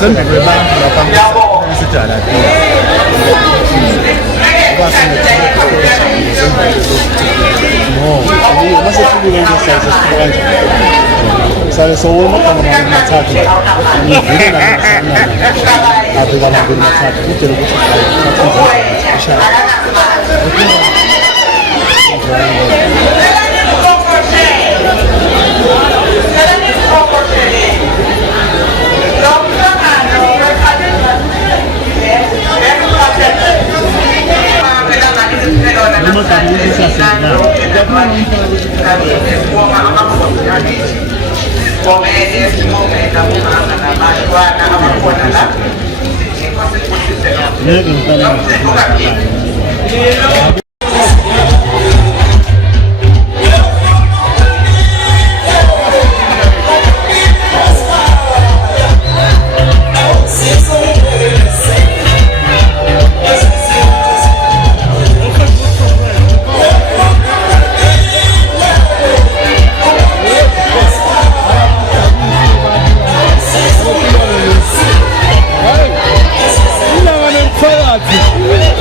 Sempre preparo la panza si già la no, io ma se tu devi sai so uno come non mi attacchi mi viene la aveva la verità tutto lo che fai